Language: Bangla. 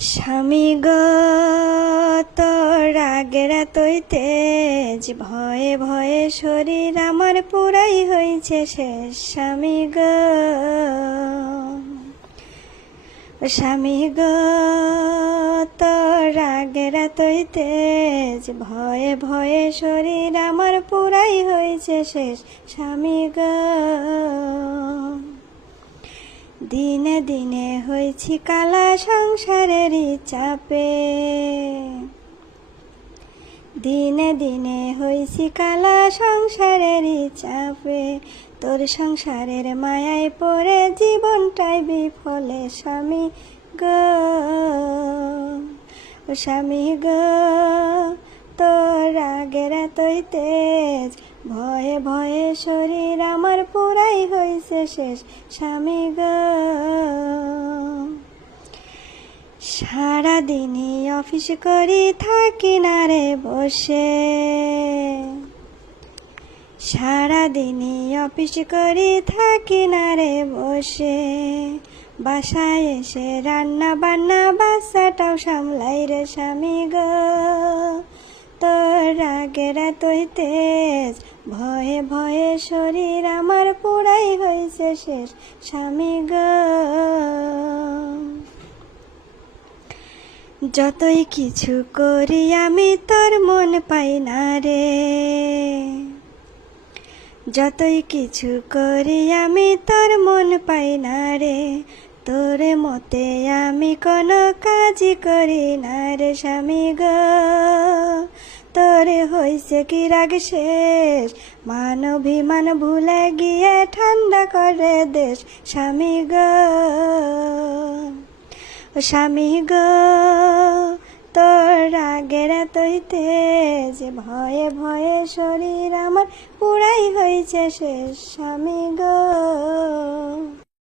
স্বামী গো তোর রাগের এতই তেজ, ভয়ে ভয়ে শরীর আমার পুরাই হয়েছে শেষ। স্বামী গো, স্বামী গো তোর রাগের এতই তেজ, ভয়ে ভয়ে শরীর আমার পুরাই হয়েছে শেষ। স্বামী গো, দিনে দিনে হয়েছি কালা সংসারেরই চাপে, দিনে দিনে হয়েছি কালা সংসারেরই চাপে। তোর সংসারের মায়ায় পড়ে জীবনটাই বিফলে। স্বামী গো, ও স্বামী গো তোর রাগের এতই তেজ, ভয়ে ভয়ে শরীর আমার পুরাই হয়েছে শেষ। স্বামী গো, সারাদিনই অফিস করি থাকি না রে বসে, সারাদিনই অফিস করি থাকি না রে বসে। বাসায় এসে রান্না বান্না বাচ্চাটাও সামলাই রে। স্বামী গো তোর রাগের এতই তেজ, ভয়ে ভয়ে শরীর আমার পুরাই হয়েছে শেষ। স্বামী গো, যতই কিছু করি আমি তোর মন পাই না রে, যতই কিছু করি আমি তোর মন পাই না রে। তোর মতে আমি কোনো কাজই করি না রে। স্বামী গো তোর হইছে কি রাগ শেষ, মান অভিমান ভুলে গিয়ে ঠান্ডা করে দেশ। স্বামী গো, স্বামী গো তোর রাগের এতই তেজ, ভয়ে ভয়ে শরীর আমার পুরাই হয়েছে শেষ। স্বামী গো।